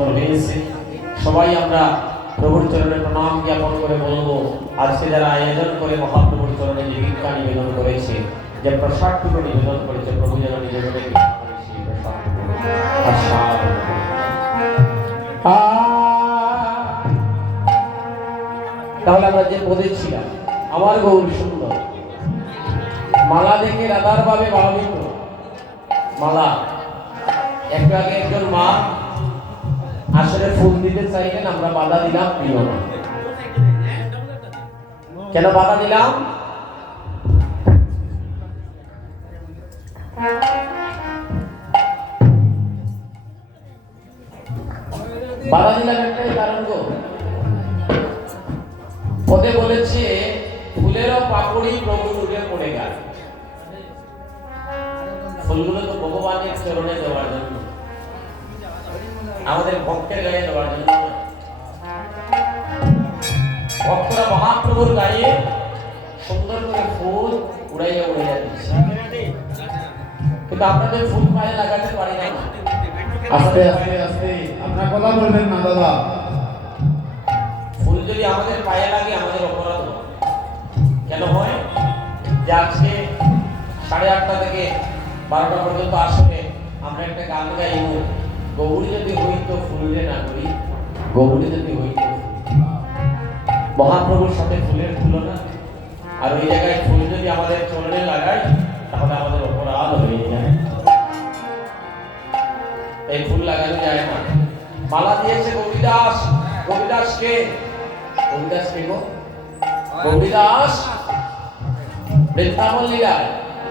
সুন্দর হয়েছে সবাই আমরা প্রভুর চরণে প্রণাম জ্ঞাপন করে বলব আজকে যারা আয়োজন করে মহাপ্রভুর চরণে যে ভিক্ষা নিবেদন করেছে, যে প্রসাদটুকু নিবেদন করেছে, প্রভু যেন নিজে করে ভিক্ষা করে সেই প্রসাদটুকু আস্বাদন করে। আহ! তাহলে আমরা যে পদে ছিলাম, আমার গৌর সুন্দর মালা দেখে রাধার ভাবে ভাবিত মালা, একটু আগে একজন মা আসলে ফুল দিতে চাইলেন, আমরা বাধা দিলাম দিল না। কেন বাধা দিলাম? বাধা দিলাম একটাই কারণ গো। ওতে বলেছে, ফুলেরও পাপড়ি প্রভু উঠে পড়ে গেল। ফুলগুলো তো ভগবানের চরণে দেওয়ার জন্য। আমাদের ভক্তের গায়ে দেওয়ার জন্য নয়। ভক্তরা মহাপ্রভুর গায়ে সুন্দর করে ফুল উড়াইয়া উড়াইয়া দিচ্ছে। কিন্তু আপনাদের ফুল পায়ে লাগাতে পারি না আস্তে আস্তে আস্তে। আপনার কথা বলবেন না দাদা। ফুল যদি আমাদের পায়ে লাগে আমাদের অপরাধ কেন হয়? যে আজকে সাড়ে আটটা থেকে বারোটা পর্যন্ত আসলে আমরা একটা গান গাইব। মহাপ্রভুর সাথে ফুলের তুলনা। আর ওই জায়গায় ফুল যদি আমাদের চরণে লাগাই, তাহলে আমাদের অপরাধ হয়ে যায়। এই ফুল লাগানো যায় না। মালা দিয়েছে কবিদাস কবিদাস কে কবিদাস কে গো। গৌরীদাস। বৃন্দাবন লীলায়।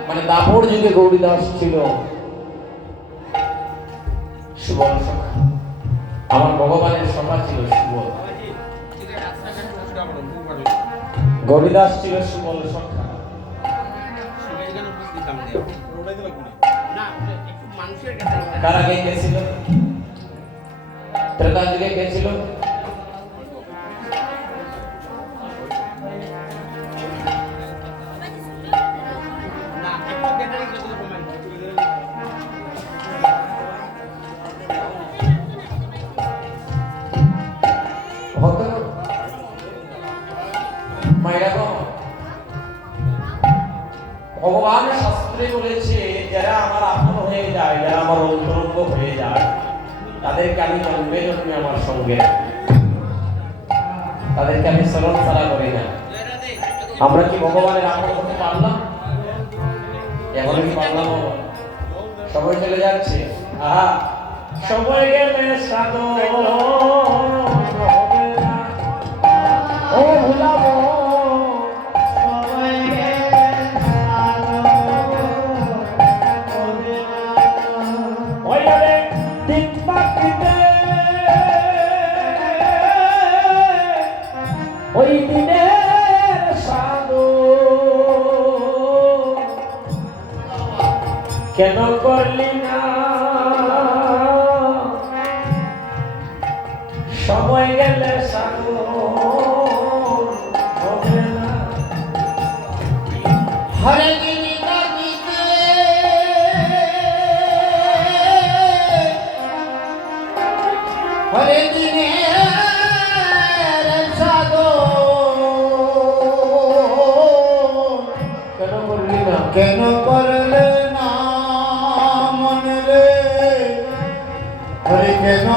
মানে দাপর যুগে গৌরীদাস ছিল। সখা আমার ভগবানের সভা ছিল সুবল গবিদাস ছিল সুবল সংখ্যা। কারা গেছিল কে ছিল? ত্রেতা যুগে কে ভগবান শাস্ত্রে বলেছে, যারা আমার আপন হয়ে যায়, যারা আমার অন্তরঙ্গ হয়ে যায় তাদেরকে আমি জন্মে জন্মে আমার সঙ্গে। তাদেরকে আমি স্মরণ ছাড়া করি না। আমরা কি ভগবানের আপন হতে পারলাম? এখনও কি পারলাম চলে যাচ্ছে। আহা সবাই গেলে, সাধন। করলি না সময় গেলে সাধু হবে না। হরে হরে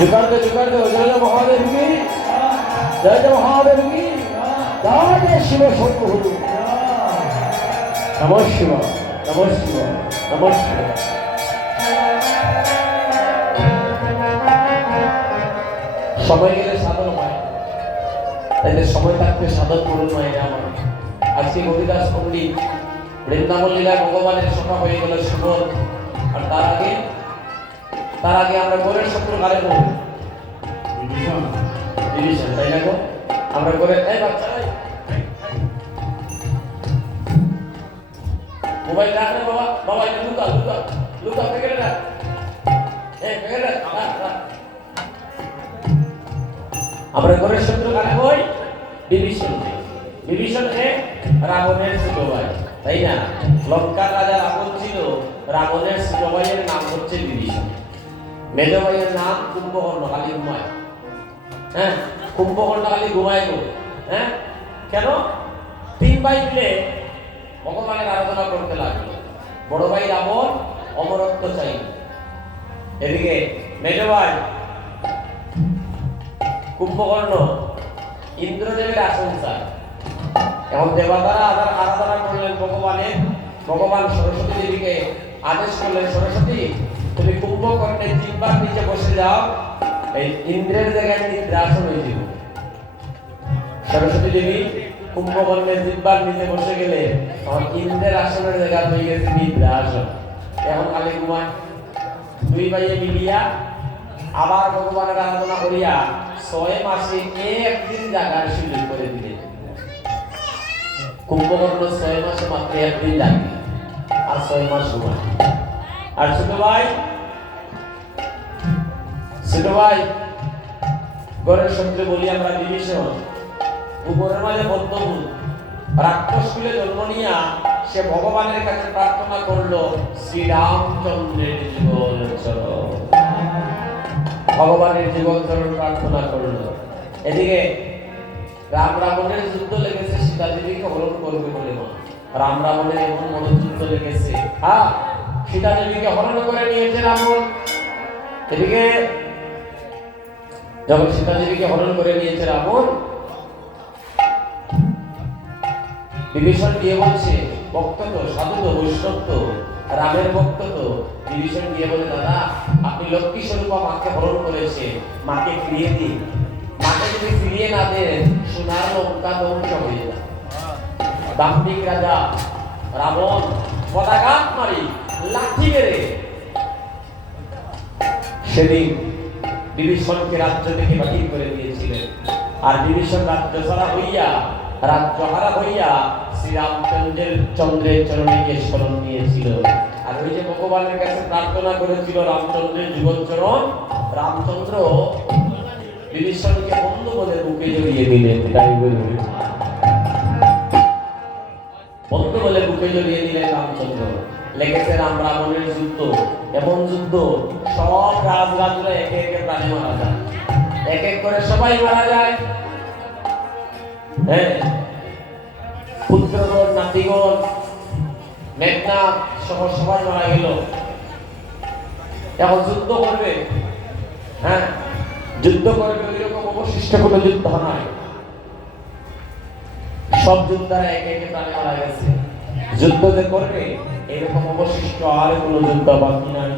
জয় মহাদেব কি জয় জয় মহাদেব কি জয় জয় শিব শম্ভু নম শিব নম শিব নম শিব সময় গেলে সাধন হয় তাইলে সময় থাকতে সাধন করুন মায়েরা আমার আজকে কবিদাস বৃন্দাবন লীলায় ভগবানের সভা হয়ে গেল আর তার আগে তার আগে আমরা গোরের শত্রু কারে বলব ডিভিশন তাই না গো? আমরা এই। মোবাইল রাখ না বাবা বাবা এটা লুকা লুকা লুকা। আমরা করে শত্রু কারে হই বিভীষণ বিভীষণ হে রাবণের ছোট তাই না? লঙ্কার রাজা রাবণ ছিল, রাবণের ছোট নাম হচ্ছে বিভীষণ। মেজ ভাইয়ের নাম কুম্ভকর্ণ, খালি ঘুমায় হ্যাঁ? কুম্ভকর্ণ খালি ঘুমায় গো হ্যাঁ? কেন? তিন ভাই মিলে ভগবানের আরাধনা করতে লাগল। বড় ভাই রাবণ, অমরত্ব চাই। এদিকে মেজ ভাই কুম্ভকর্ণ ইন্দ্রদেবের আসন চায় এখন দেবতারা আবার আরাধনা করলেন ভগবানের। ভগবান সরস্বতী দেবীকে আদেশ করলেন, সরস্বতী কুম্ভকর্ণের জিব্বার নিচে বসে যাও এই ইন্দ্রের জায়গায় নিদ্রাসন হয়ে যাব। সরস্বতী দেবী কুম্ভকর্ণের জিব্বার নিচে বসে গেলে তখন ইন্দ্রের আসনের জায়গা হয়ে গেছে নিদ্রাসন এখন কালে ঘুমায়। দুই ভাইয়ে মিলিয়া আবার ভগবানের আরাধনা করিয়া ছয় মাসে একদিন জাগার সুযোগ করে দিলেন কুম্ভকর্ণ ছয় মাসে মাত্র একদিন লাগে আর ছয় মাস ঘুমায়। আর ছোট ভাই ছোট ভাই গড়ের সূত্রে বলি আমরা বিভীষণ। উপরের মাঝে বদ্ধভূত রাক্ষস কুলে জন্ম নিয়া সে ভগবানের কাছে প্রার্থনা করল, শ্রীরামচন্দ্রের জীবন চরণ ভগবানের জীবন চরণ প্রার্থনা করল। এদিকে রাম রাবণের যুদ্ধ লেগেছে সীতা দেবীকে হরণ করবে বলে মা রাম রাবণের এমন মনোযুদ্ধ লেগেছে। হ্যাঁ সীতা দেবীকে হরণ করে নিয়েছে রাবণ। এদিকে যখন সীতা দেবীকে হরণ করে নিয়েছে রাবণ, বিভীষণ গিয়ে বলছে ভক্ত তো সাধু তো বৈষ্ণব তো রামের ভক্ত তো বিভীষণ গিয়ে বলে, দাদা, আপনি লক্ষ্মী স্বরূপ মাকে হরণ করেছে মাকে ফিরিয়ে দিন। মাকে যদি ফিরিয়ে না দেন, সোনার লঙ্কা ধ্বংস হয়ে যাবে। দাম্ভিক রাজা, রাবণ পতাঘাত মারি, লাঠি মেরে সেদিন বিভীষণকে রাজ্য থেকে বাতিল করে দিয়েছিলেন। আর বিভীষণ রাজ্য ছাড়া হইয়া রাজ্য হারা হইয়া শ্রীরামচন্দ্রের চন্দ্রের চরণে গিয়ে শরণ নিয়েছিল আর ওই যে ভগবানের কাছে প্রার্থনা করেছিল রামচন্দ্রের জীবনচরণ রামচন্দ্র বিভীষণকে বন্ধু বলে বুকে জড়িয়ে দিলেন। বন্ধু বলে বুকে জড়িয়ে দিলেন রামচন্দ্র। লেগেছে রাম রাবণের যুদ্ধ। এমন যুদ্ধ, সব রাজরাজরা একে একে প্রাণে মারা যায়। এক এক করে সবাই মারা যায়। হ্যাঁ? পুত্রগণ, নাতিগণ মেঘনাথ সহ সবাই মারা গেল। এখন যুদ্ধ করবে। হ্যাঁ? যুদ্ধ করবে ওই রকম অবশিষ্ট কোনো যুদ্ধ নয়। সব যোদ্ধারা একে একে প্রাণে মারা গেছে। যুদ্ধ যে করবে, এরকম অবশিষ্ট আর কোনো যুদ্ধ বাকি নাই।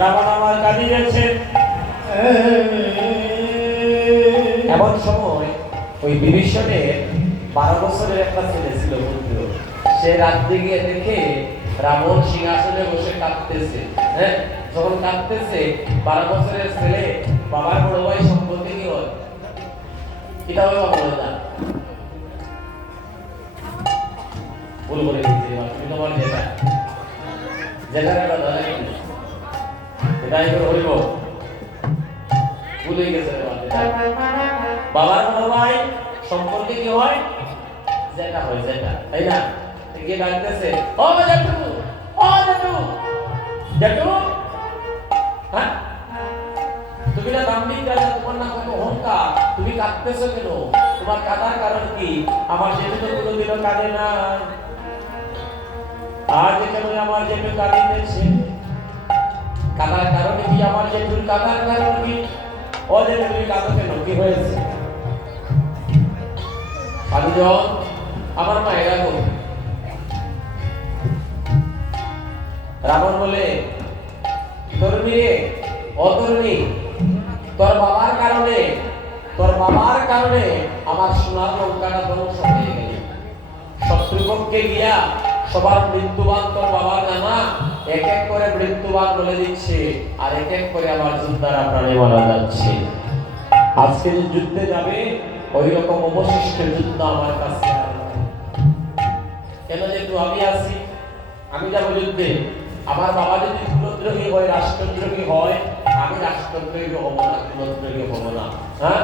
রাবণ আমার কাঁদিয়েছে এমন সময় ওই বিভীষণের বারো বছরের একটা ছেলে ছিল পুত্র সে রাত্রে গিয়ে দেখে রাবণ সিংহাসনে বসে কাঁদতেছে হ্যাঁ? যখন কাঁদতেছে, বারো বছরের ছেলে বাবার বড় ভাই সম্পত্তি কি হয়। এটা বলে না ভুল করে এবার তুমি তোমার জেঠা জেঠার একটা ধরে এটাই করে হইব। ভুলে গেছে। বাবার বড় ভাই, সম্পর্কে কি হয়? জেঠা হয় জেঠা তাই না? গিয়ে ডাকতেছে? ও জেঠু ও জেঠু। জেঠু? হ্যাঁ? তুমি না দাম্ভিক রাজা, তোমার নাম কত অহংকার। তুমি কাঁদতেছো কেন? তোমার কাঁদার কারণ কি? আমার জেঠু তো কোনোদিনও কাঁদে না আজ কেন আমার জেঠু কাঁদিতেছে কাঁদার কারণে কি আমার যে জেঠুর কাঁদার কারণ কি? ও জেঠু তুমি কাঁদো কেন কি হয়েছে। সাধুজন আমার মায়েরা গো। রাবণ বলে, তরুণী রে অতরুণী তোর বাবার কারণে, তোর বাবার কারণে আমার সোনার লঙ্কাটা ধ্বংস হয়ে গেল। শত্রুপক্ষে গিয়া সবার মৃত্যুবান তোর বাবার জানা এক এক করে মৃত্যুবান বলে দিচ্ছে, আর এক এক করে আমার যোদ্ধারা প্রাণে মারা যাচ্ছে। আজকে যে যুদ্ধে যাবে ওই রকম অবশিষ্ট যুদ্ধ আমার কাছে। কেন যেহেতু আমি আছি, আমি যাব যুদ্ধে। আমার বাবা যদি কুলদ্রোহী হয়, রাষ্ট্রদ্রোহী হয়, আমি রাষ্ট্রদ্রোহী হব না কুলদ্রোহী হব না। হ্যাঁ?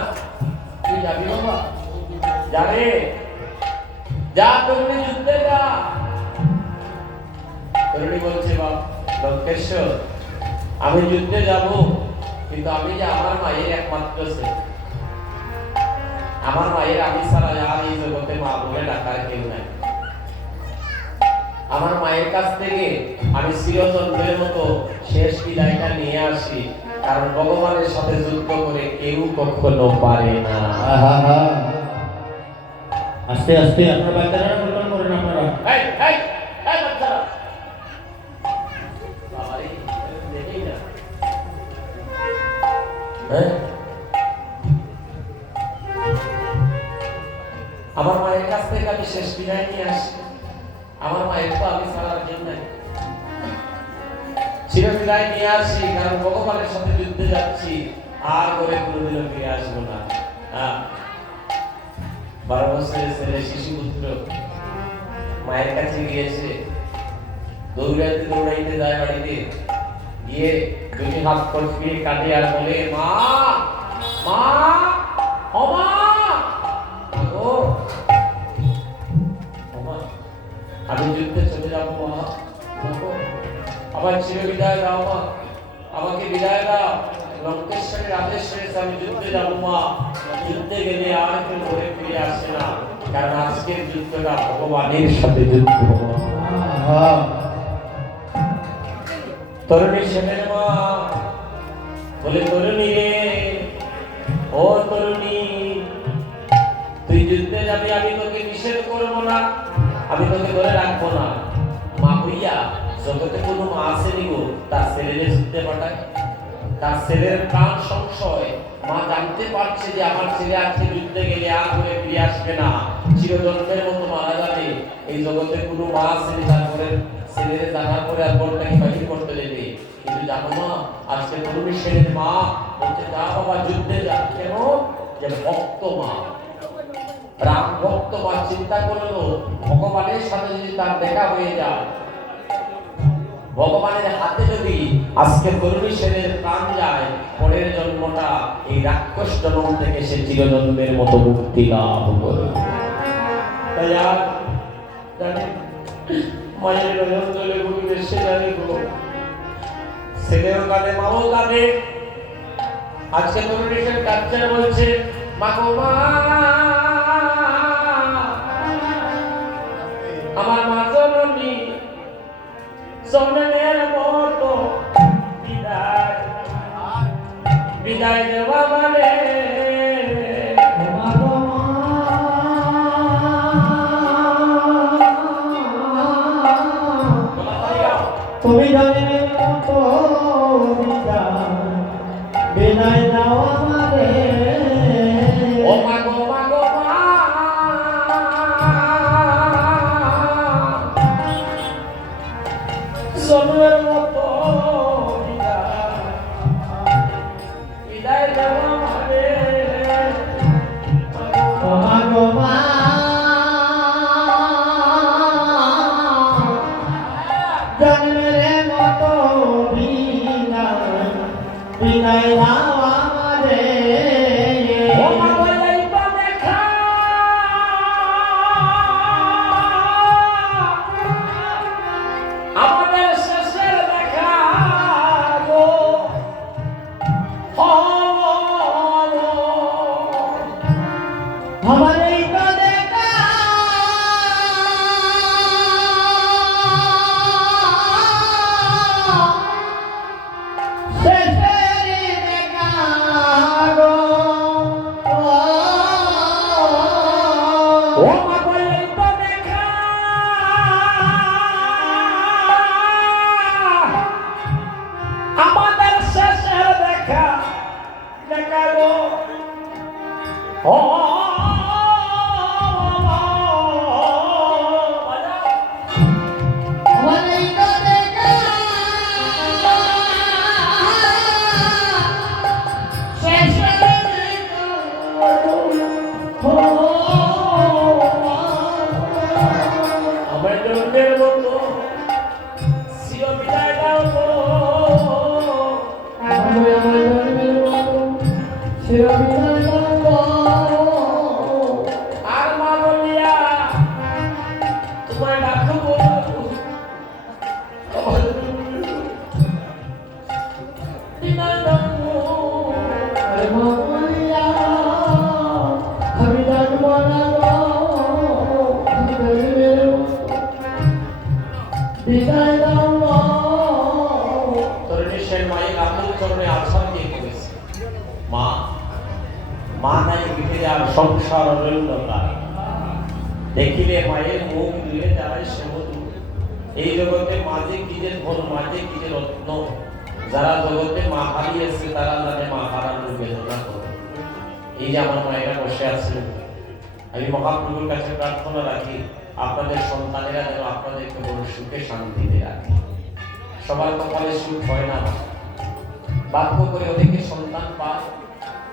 তুই যাবি বাবা? যাবে। যা তরুণী যুদ্ধে যা। তরুণী বলছে লঙ্কেশ্বর, আমি যুদ্ধে যাব, কিন্তু আমি যে আমার মায়ের একমাত্র ছেলে। আমার মায়ের আমি ছাড়া আর এই জগতে মা বলে ডাকার কেউ নাই। আমার মায়ের কাছ থেকে আমি চিরজন্মের মতো শেষ বিদায়টা নিয়ে আসি, কারণ ভগবানের সাথে যুদ্ধ করে কেউ কখনো পারে না। আস্তে আস্তে, আপনার বাচ্চারা আমার মায়ের কাছ থেকে আমি শেষ বিদায় নিয়ে আসি। আমার মায়ের তো আমি ছাড়ার কেউ নাই। চির বিদায় নিয়ে আসি, কারণ ভগবানের সাথে যুদ্ধে যাচ্ছি, আর করে কোনোদিনও ফিরে আসব না। বারো বছরের ছেলে শিশু পুত্র মায়ের কাছে গিয়েছে। দৌড়াইতে দৌড়াইতে যায় বাড়িতে। গিয়ে দুটি হাত ফসকিয়ে কাঁদে আর বলে, মা! মা! ও মা! আমি যুদ্ধে চলে যাব, মা। আমার চির বিদায় দাও, মা। আমাকে বিদায় দাও। লঙ্কেশ্বরের আমি যুদ্ধে মা। যুদ্ধে গেলে আর কেউ ঘরে ফিরে আসে না। কারণ আজকের যুদ্ধটা ভগবানের সাথে যুদ্ধ তরুণী মা। বলে, তরুণী রে, ও তরুণী, তুই যুদ্ধে যাবি, আমি তোকে নিষেধ করব না। আমি তোকে ধরে রাখব না। মা হইয়া জগতে কোনো মা আসেনি গো তার ছেলেদের যুদ্ধে পাঠায় তার ছেলের প্রাণ সংশয়। মা জানতে পারছে যে আমার ছেলে আজকে যুদ্ধে গেলে আর ঘরে ফিরে আসবে না। চিরজন্মের মতো মারা যাবে। এই জগতে কোনো মা ছেলে তার ঘরের ছেলের জানার পরে আর বোনটাকে বাহির করতে দেবে। কিন্তু জানো মা, আজকে তরুণী ছেলের মা বলছে যা বাবা, যুদ্ধে যা কেন? যে ভক্ত মা। রাম ভক্ত মা চিন্তা করল ভগবানের সাথে যদি তার দেখা হয়ে যায়, ভগবানের হাতে যদি আজকে তরুণী সেনের প্রাণ যায়, পরের জন্মটা এই রাক্ষস জন্ম থেকে সে চিরজন্মের মতো মুক্তি লাভ করবে তাই আর মায়ের নয়ন জলে বেশি জানি গো। ছেলেও কাঁদে, মাও কাঁদে। আজকে তরুণী সেন কাঁদছে বলছে, মা গো, মা। আমার মা জননী জননের মতো বিদায়। বিদায় দেওয়া মানে তুমি কত বিদায়। দাও 哦哦。চরণে আছাড় দিয়ে করেছে মা মা নাই গৃহে আর সংসার রইল দেখিলে মায়ের মুখ ধুয়ে যায় সমুদ্র এই জগতে মাঝে কি যে ধন মাঝে কি রত্ন, যারা জগতে মা হারিয়েছে, তারা জানে মা হারানোর বেদনা করে এই যে আমার মায়েরা বসে আছেন আমি মহাপ্রভুর কাছে প্রার্থনা রাখি, আপনাদের সন্তানেরা যেন আপনাদেরকে বড় সুখে শান্তিতে রাখে। সবার কপালে সুখ হয় না। বাধ্য করে অনেকে সন্তান পায়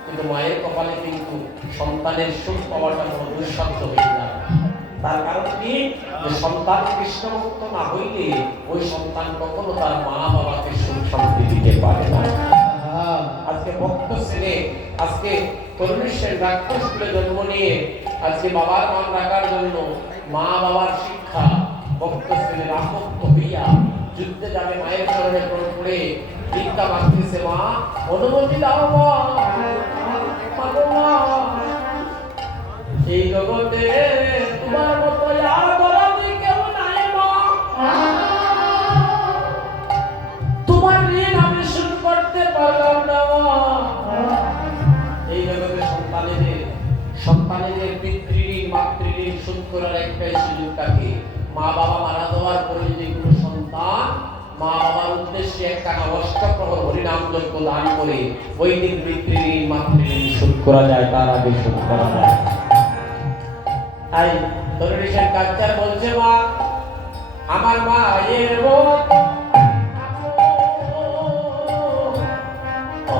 কিন্তু মায়ের কপালে কিন্তু সন্তানের সুখ পাওয়াটা কোনো দুঃসাধ্য হয়ে যায় তার কারণ কি? যে সন্তান কৃষ্ণভক্ত না হইলে ওই সন্তান কখনো তার মা বাবাকে সুখ শান্তি দিতে পারে না। আজকে ভক্ত ছেলে, আজকে তরুণেশ্বর ডাক্তার জন্ম নিয়ে আজকে বাবার নাম রাখার জন্য মা বাবার শিক্ষা ভক্ত ছেলে রামভক্ত হইয়া যুদ্ধে যাবে মায়ের চরণে পড়ে মা অনুমতি দাও মা। তোমার ঋণ আমি করতে পারলাম। এই শোধ করার একটাই থাকে। মা বাবা মারা যাওয়ার পরে যদি কোনো সন্তান মা, আমার উদ্দেশ্যে অষ্টপ্রহর হরিনাম যজ্ঞ দান করে ওই দিন শোধ করা যায়, তার আগে শোধ করা যায়। তাই কাচ্চার বলছে, মা, আমার মা ও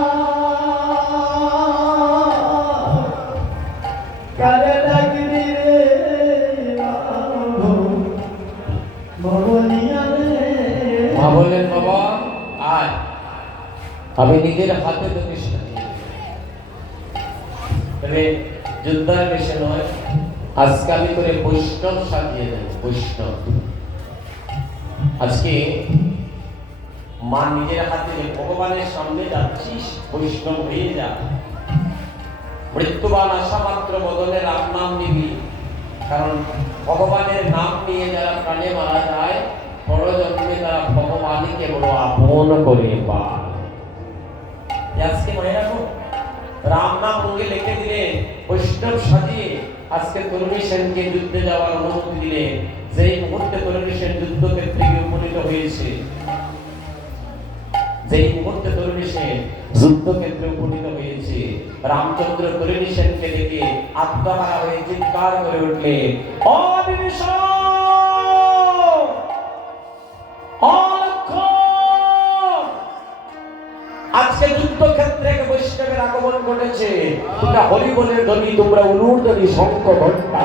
হাতে যোদ্ধার বেশে নয় করে বৈষ্ণব সাজিয়ে বৈষ্ণব। আজকে মা নিজের হাতে ভগবানের সামনে যাচ্ছিস, বৈষ্ণব হয়ে যা। মৃত্যুবান আসা মাত্র বদলে রাম নাম নিবি। কারণ ভগবানের নাম নিয়ে যারা প্রাণে মারা যায় বড় জন্মে তারা ভগবানকে বড় আপন করে পায় আজকে মায়েরা গো, রাম নাম মুখে লিখে দিলে বৈষ্ণব সাজিয়ে আজকে তরুণী সেনকে যুদ্ধে যাওয়ার অনুমতি দিলে যেই মুহূর্তে তরুণী সেন যুদ্ধক্ষেত্রে গিয়ে উপনীত হয়েছে যেই মুহূর্তে তরুণী সেন যুদ্ধক্ষেত্রে উপনীত হয়েছে রামচন্দ্র তরুণী সেনকে দেখে আত্মহারা হয়ে চিৎকার করে উঠলে "ও আজকে যুদ্ধক্ষেত্রে বৈষ্ণবের আগমন ঘটেছে। তোমরা হরি বলে ধ্বনি তোমরা উলুর ধ্বনি শঙ্খ ঘণ্টা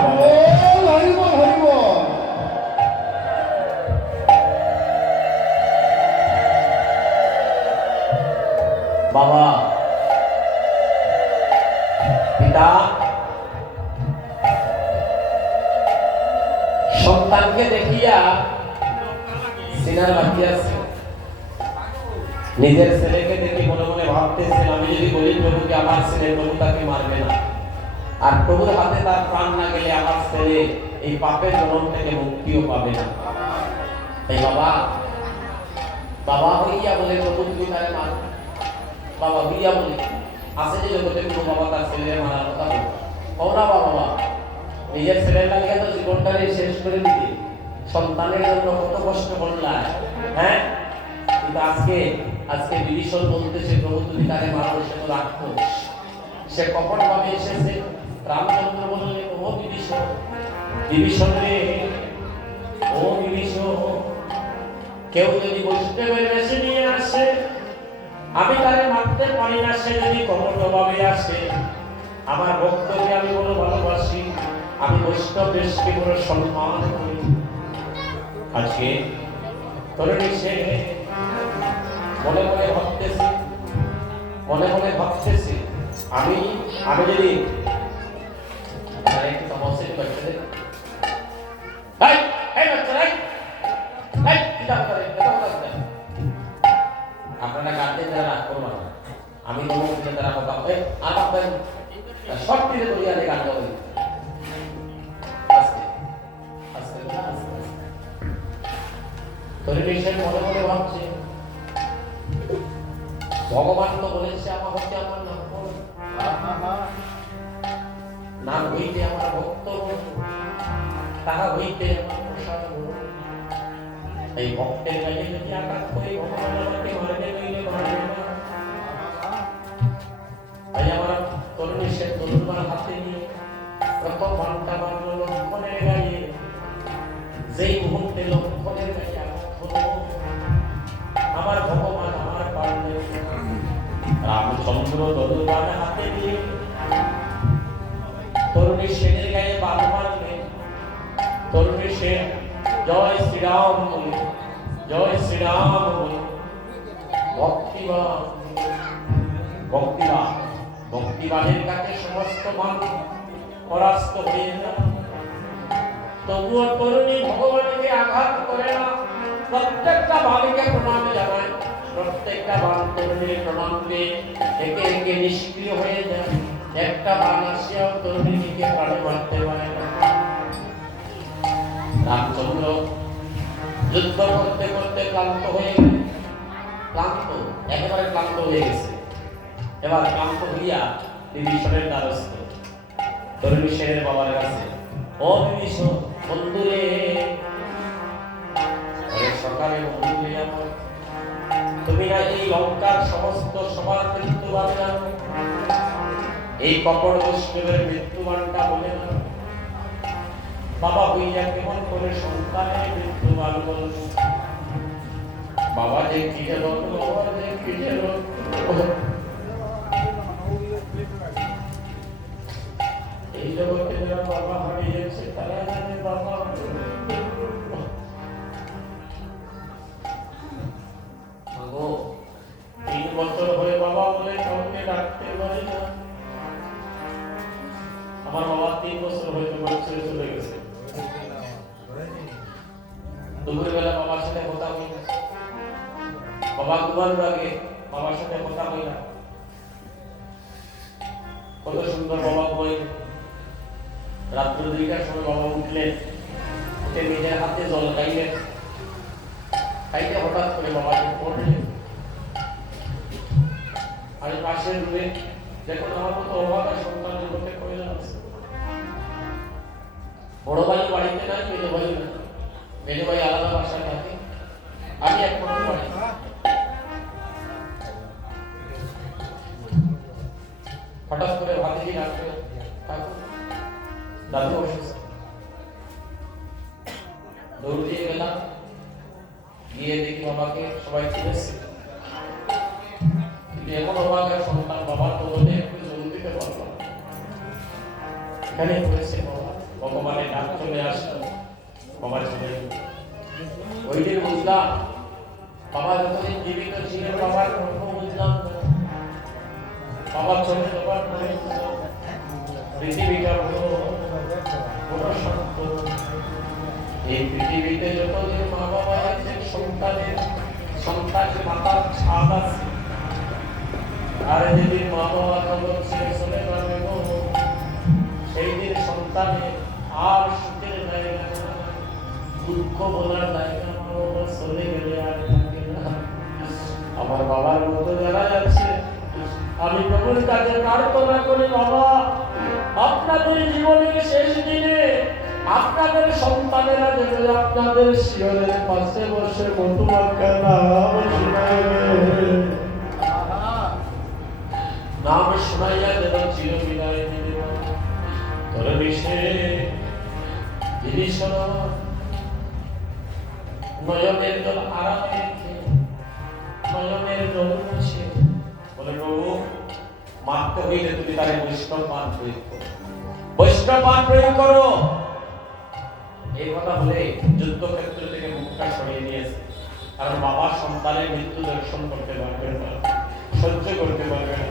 বাবা। পিতা। সন্তানকে দেখিয়া সিনার বাকি আছে। নিজের ছেলেকে ভাবতেছেন আমি যদি বলি প্রভুকে, আমার ছেলে প্রভু তাকে মারবে না। আর প্রভুর হাতে তার প্রাণ না গেলে আমার ছেলে এই পাপের জনম থেকে মুক্তিও পাবে না। এই বাবা বাবা হইয়া বলে প্রভু তুমি তারে মার, বাবা হইয়া বলে, আছে যে জগতে কোনো বাবা তার ছেলের মারার কথা বলে। ও না বাবা নিজের লাগে তো জীবনটারে শেষ করে দিতে সন্তানের জন্য কত কষ্ট করলাম হ্যাঁ? কিন্তু আজকে আজকে বিভীষণ বলতেছে প্রভু তুমি তাকে মারো সে তো রাক্ষস সে কখন ভাবে এসেছে? রামচন্দ্র বললে ও বিভীষণ বিভীষণ রে ও বিভীষণ, কেউ যদি বৈষ্ণবের বেশি নিয়ে আসে। আমি তারে মারতে পারি না, সে যদি কমলভাবে আসে। আমার ভক্তকে আমি বড় ভালোবাসি, আমি বৈষ্ণব দেশকে বড় সম্মান করি। আজকে তরুণী সে মনে মনে ভাবতেছি মনে মনে ভাবতেছি আমি আমি যদি আমার ভক্ত। তাহা হইতে এই ভক্তের যদি আঘাত ভগবান আমাকে আমার তরুণী সে তরুণবার হাতে নিয়ে প্রথম ঘণ্টা বাজলো লক্ষণের যেই মুহূর্তে লক্ষণের হলো, আমার ভগবান আমার পারলে রামচন্দ্র তরুণবার হাতে নিয়ে তরুণী সেনের গায়ে বাদ মারলে তরুণী সেন জয় শ্রীরাম বলে, জয় শ্রীরাম বলে, ভক্তিবান ভক্তিবান, ভক্তিবানের কাছে সমস্ত মানুষ পরাস্ত হয়ে যায়। তবুও তরুণী ভগবানকে আঘাত করে না, প্রত্যেকটা বাণীকে প্রণাম জানায়, প্রত্যেকটা বাণ তরুণীর প্রণাম পেয়ে একে একে নিষ্ক্রিয় হয়ে যায়। একটা বাণ আসিয়াও তরুণীকে প্রাণে মারতে পারে না। রামচন্দ্র যুদ্ধ করতে করতে ক্লান্ত হয়ে। ক্লান্ত, একেবারে ক্লান্ত হয়ে গেছে। এবার ক্লান্ত হইয়া বিভীষণের দ্বারস্থ। তরুণী সেনের বাবার কাছে, ও বিভীষণ, বন্ধুরে সকালে বন্ধুরে আমার তুমি না এই লঙ্কার সমস্ত সবার মৃত্যুবান জানো এই কপট বৈষ্ণবের মৃত্যুবানটা বলে না? বাবা হইয়া কেমন করে সন্তানের মৃত্যুবান বলব বাবা যে কি যে বাবা যে কি যে। এই জগতে যারা বাবা হারিয়েছে, তারা জানে বাবা বাবা লাগে বাবার সাথে কথা বলে না। কত সুন্দর বাবা বই রাত্র দুইটার সময় বাবা উঠলেন। হাতে জল দৌড় দিয়ে গেলাম গিয়ে দেখি বাবাকে, সবাই চিনেছে এমন অবাকের সন্তান বাবার বদলে একটু জল দিতে পারল। এখানে পড়েছে বাবা ভগবানের ডাক চলে আসলো বাবা চলে। ওই দিন বুঝলাম বাবা যতদিন জীবিত ছিলেন, বাবার গল্প বুঝলাম। বাবা চলে যাবার পরে পৃথিবীটা বড় বড় সত্য এই পৃথিবীতে মা বাবা আছে সন্তানের মাতার ছাদ আছে। আর মা বাবা যাবে সেই দিন সন্তানের আর সুখের জায়গা দুঃখ বলার জায়গা মা বাবা চলে গেলে আর থাকে না। আমার বাবার মতো জানা যাচ্ছে আমি প্রভুর কাছে প্রার্থনা করি, বাবা, আপনাদের জীবনের শেষ দিনে আপনাদের সন্তানেরা যেন আপনাদের শিয়রের পাশে বসে মধুমাখা নাম শুনাইবে নাম শুনাইয়া যেন চির বিদায় দিবে তোর বিষে জিনিস নয়নের মুছে, বলে প্রভু মারতে হইলে তুমি বৈষ্ণব পান প্রয়োগ করো। বৈষ্ণব প্রয়োগ করো। এই কথা বলে যুদ্ধক্ষেত্র থেকে মুখটা সরিয়ে নিয়েছে। কারণ বাবা সন্তানের মৃত্যু দর্শন করতে পারবে না, সহ্য করতে পারবে না।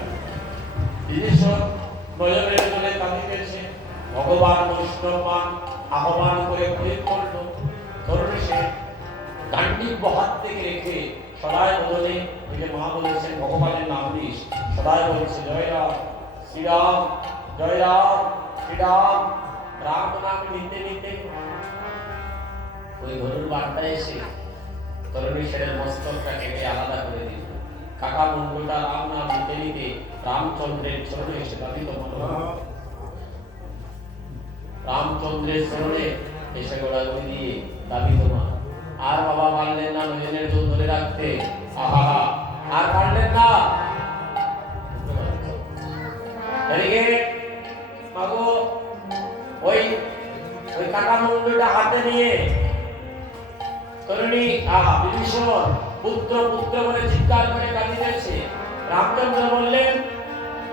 ভগবান বৈষ্ণব পান আহ্বান করে প্রয়োগ করল, ধরুন সে বহাত থেকে রেখে সদাই মা বলেছেন, ভগবানের নাম দিস। সদাই বলছে, জয় রাম, শ্রীরাম, জয় রাম, শ্রীরাম। রাম নাম নিতে নিতে ওই ধরুন বার্তা এসে তরুণী সেনের মস্তকটা কেটে আলাদা করে দিল। কাকা মুন্ডটা রাম নাম নিতে নিতে রামচন্দ্রের চরণে এসে দাবিত রামচন্দ্রের চরণে এসে গোড়াগুড়ি দিয়ে দাবি তোমার আর বাবা পারলেন না নজনের জল ধরে রাখতে। আহা, আর পারলেন না। ওই ওই কাটা মুন্ডটা হাতে নিয়ে তরুণী বিভীষণ, পুত্র পুত্র বলে চিৎকার করে কাঁদিতেছে রামচন্দ্র বললেন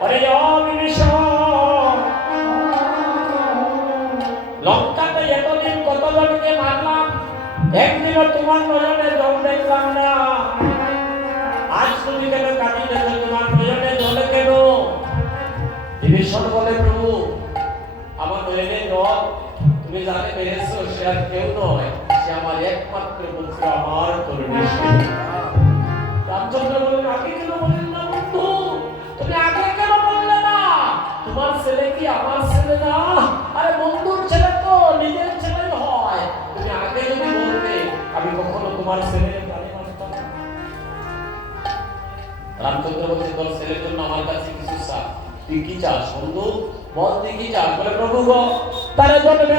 অরে ও বিভীষণ! লঙ্কাতে এতদিন কত জনকে মারলাম? একদিনও তোমার নজরে জল দেখলাম না। আজ তুমি কেন কাঁদিতেছ তোমার নজরে জলে কেন? বিভীষণ বলে, প্রভু, আমার নয়নে জল তুমি জানে মেরেছো সে আর কেউ নয়। আমার একমাত্র পুত্র আমার রামচন্দ্র বলেন আগে কেন বলেন না বন্ধু? তুমি আগে কেন বললে না? তোমার ছেলে কি আমার ছেলে না? আরে বন্ধুর ছেলে তো নিজের ছেলে হয়। তুমি আগে যদি বলতে, আমি কখনো তোমার ছেলে। রামচন্দ্র বলছে তোর ছেলের জন্য আমার কাছে কিছু চা। তুই কি চাস বন্ধু? বল, তুই কি চাস? বলে, প্রভু গো, তার জন্মে